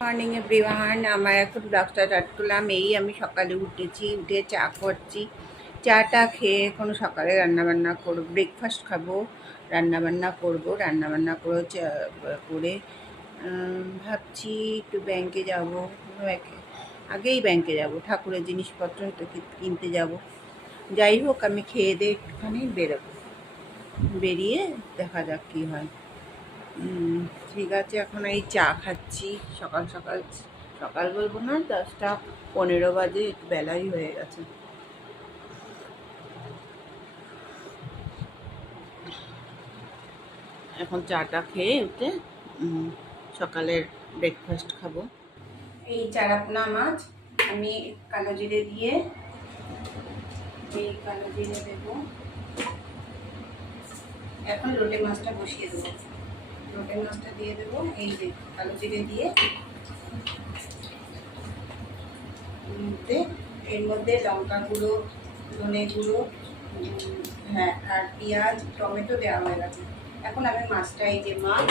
Morning everyone আমার এখন ব্লগটা স্টার্ট করলাম। এই আমি সকালে উঠেছি, উঠে চা করছি। চাটা খেয়ে কোনো সকালে রান্নাবান্না করব ব্রেকফাস্ট খাব। রান্নাবান্না করব। রান্নাবান্না করে করে ভাবছি একটু ব্যাংকে যাব। আগেই ব্যাংকে যাব। ঠাকুরের জিনিসপত্র কিনতে যাব। যাই হোক, আমি খেয়ে দিয়ে একটুখানি বেরোবো। বেরিয়ে দেখা যাক কী হয়। ঠিক আছে, এখন এই চা খাচ্ছি। সকাল সকাল সকাল বলব না, দশটা পনেরো বাজে একটু বেলাই হয়ে গেছে। এখন চাটা খেয়ে উঠে সকালের ব্রেকফাস্ট খাব। এই চারাপোনা মাছ আমি কালো জিরে দিয়ে, এই কালো জিরে দেবো। এখন লোটে মাছটা বসিয়ে দেবো। লোটে মাছটা দিয়ে দেবো। এই যে কালো জিরে দিয়ে। মধ্যে, এর মধ্যে লঙ্কা গুঁড়ো, ধনে গুঁড়ো হ্যাঁ আর পেঁয়াজ, টমেটো দেওয়া হয়ে গেছে। এখন আমি মাছটা, এই যে মাছ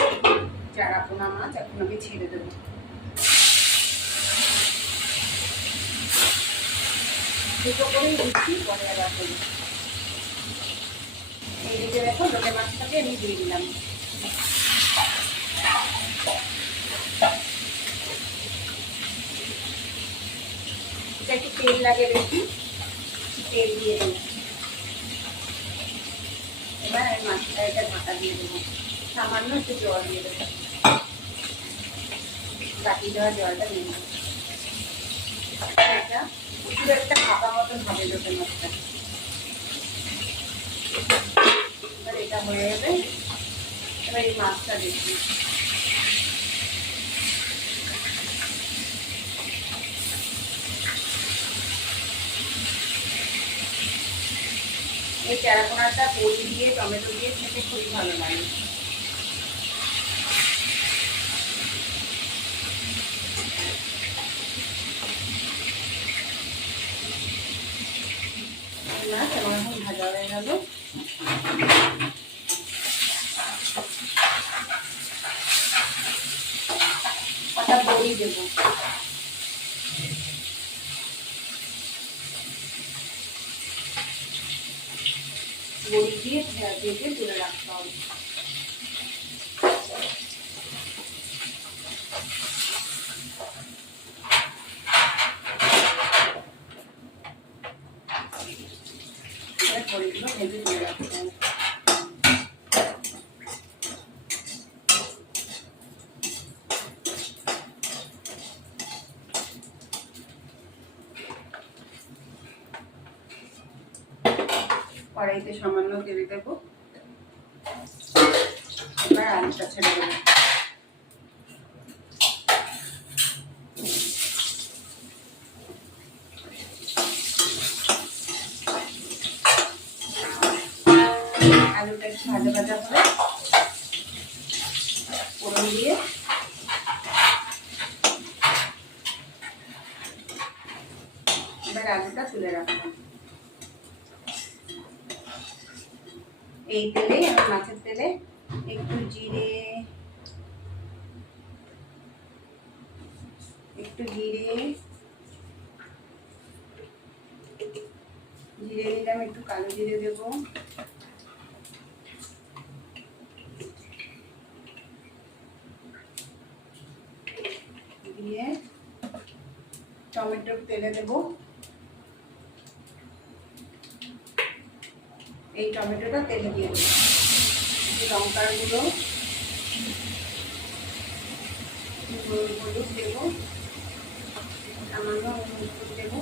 চারাপোনা মাছ, এখন আমি ছেড়ে দেবো। দুটো করেই দিচ্ছি, পরে এই দিকে দেখো, লোটে মাছটাকে আমি দিয়ে দিলাম। এটা একটু তেল লাগে বেশি। তেল দিয়ে এবার মাছটা দিয়ে সামান্য একটু দিয়ে দেওয়া জলটা নেব এটা পুরো একটা ফাঁকা মতন হবে লোটে মাছটা। এবার এটা হয়ে যাবে এবার এই মাছটা দেখি এই চারাপোনাটা বড়ি দিয়ে, টমেটো দিয়ে খেতে খুবই ভালো লাগে। ভাজা হয়ে গেল? কটা বড়ি দেবো। বড়ি দিয়ে ভেজে তুলে রাখতে হবে। বড়িগুলো ভেজে তুলে রাখতে হবে কড়াইতে সামান্য তেল দেব। এবার আলুটা ছেড়ে দেবো। আলুটা একটু ভাজা ভাজা করে ফোড়ন দিয়ে এবার আলুটা তুলে রাখলাম এই তেলে মাছের তেলে একটু জিরে একটু জিরে জিরে দিলাম, একটু কালো জিরে দেবো। দিয়ে টমেটোর তেলে দেবো। এই টমেটোটা তেলে দিয়ে একটু লঙ্কার গুঁড়ো হলুদ দেবো, সামান্য হলুদ দেবো।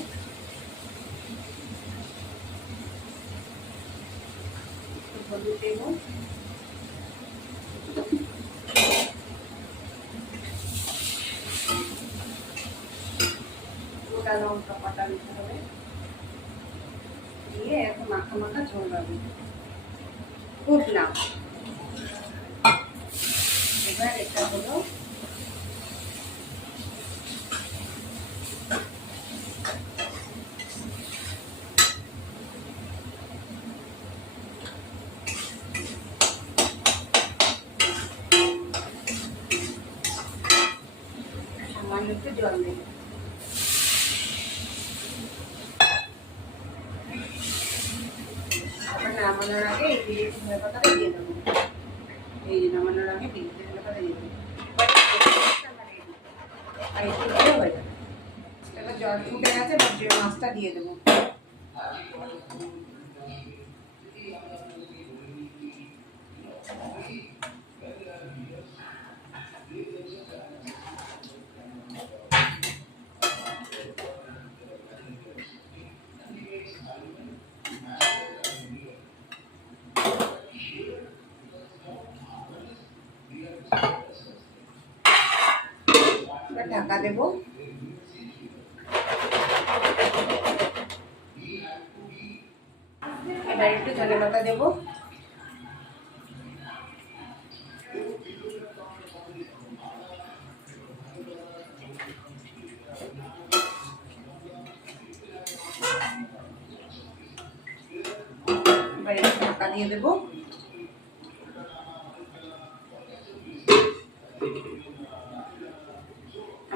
হলুদ দেবো। গোটা লঙ্কা পাতা দিতে হবে। দিয়ে এখন মাখা মাখা ঝোল হবে। উঠলাম এবার এটা হলো সামান্য একটু জল দেবো আবার নামানোর আগে এই বিলিতি ধনে পাতাটা দিয়ে দেবো এই যে নামানোর আগে দিয়ে দেবো আর একটু হয়ে যাবে জল ফুটে গেছে মাছটা দিয়ে দেবো এবার ঢাকা দেবো। এবার একটু ধনে পাতা দেবো। ঢাকা দিয়ে দেবো।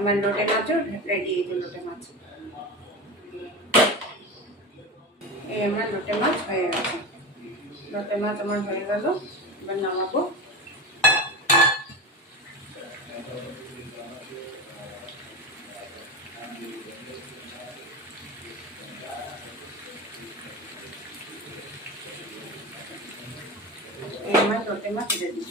আমার লোটে মাছও রেডি এই লোটে মাছ। এই আমার লোটে মাছ হয়ে গেছে। লোটে মাছ আমার হয়ে গেল, এবার নামাবো। এই আমার লোটে মাছ রেডি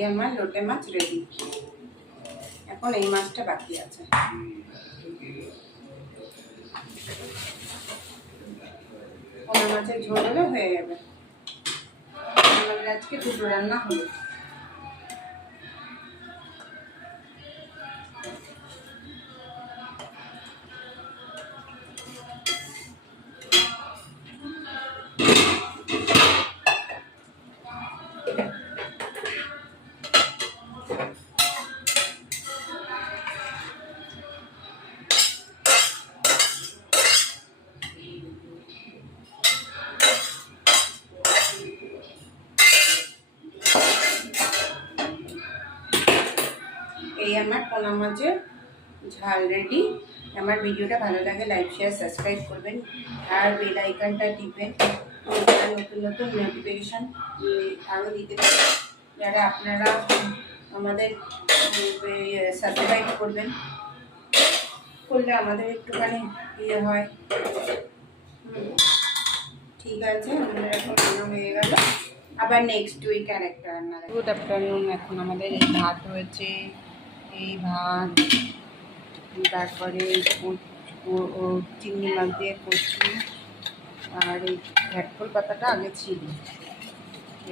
এই আমার লোটে মাছ রেডি এখন এই মাছটা বাকি আছে। পোনা মাছের ঝোল হলে, হয়ে যাবে। আজকে দুটো রান্না হলো। আমার পোনা মাছের ঝাল রেডি আমার ভিডিওটা ভালো লাগে লাইক শেয়ার সাবস্ক্রাইব করবেন। আর বেল আইকনটা টিপবেন। নতুন নতুন নোটিফিকেশান আরও দিতে পারেন। যারা আপনারা আমাদের সাবস্ক্রাইব করবেন, করলে আমাদের একটুখানি ইয়ে হয়। ঠিক আছে, আমাদের এখন রান্না হয়ে গেল। আবার নেক্সট উইক আর একটা রান্না গুড আফটারনুন এখন আমাদের ভাত হয়েছে। এই ভাত, তারপরে চিংড়ি মাছ দিয়ে কচু আর এই ঘ্যাটকল পাতাটা আগে ছিল।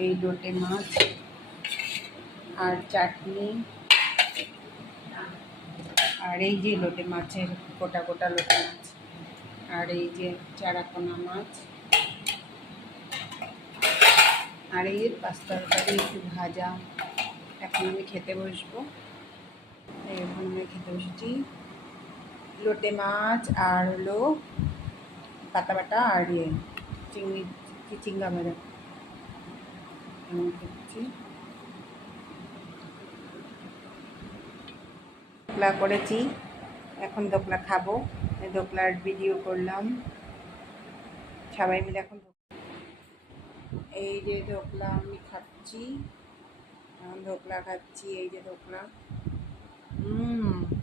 এই লোটে মাছ আর চাটনি আর এই যে লোটে মাছের গোটা গোটা লোটে মাছ আর এই যে চারাপোনা মাছ আর এই পাস্তা তরকারি একটু ভাজা। এখন আমি খেতে বসবো। এখন আমি খেতে বসেছি লোটে মাছ আর হলো পাতা বাটা আর ইয়ে চিংড়ি চিংড়া এমন খেতেছি দোকলা করেছি। এখন দোকলা খাব। দোকলার ভিডিও করলাম। সবাই মিলে এখন এই যে দোকলা আমি খাচ্ছি। দোকলা খাচ্ছি, এই যে দোকলা। 嗯。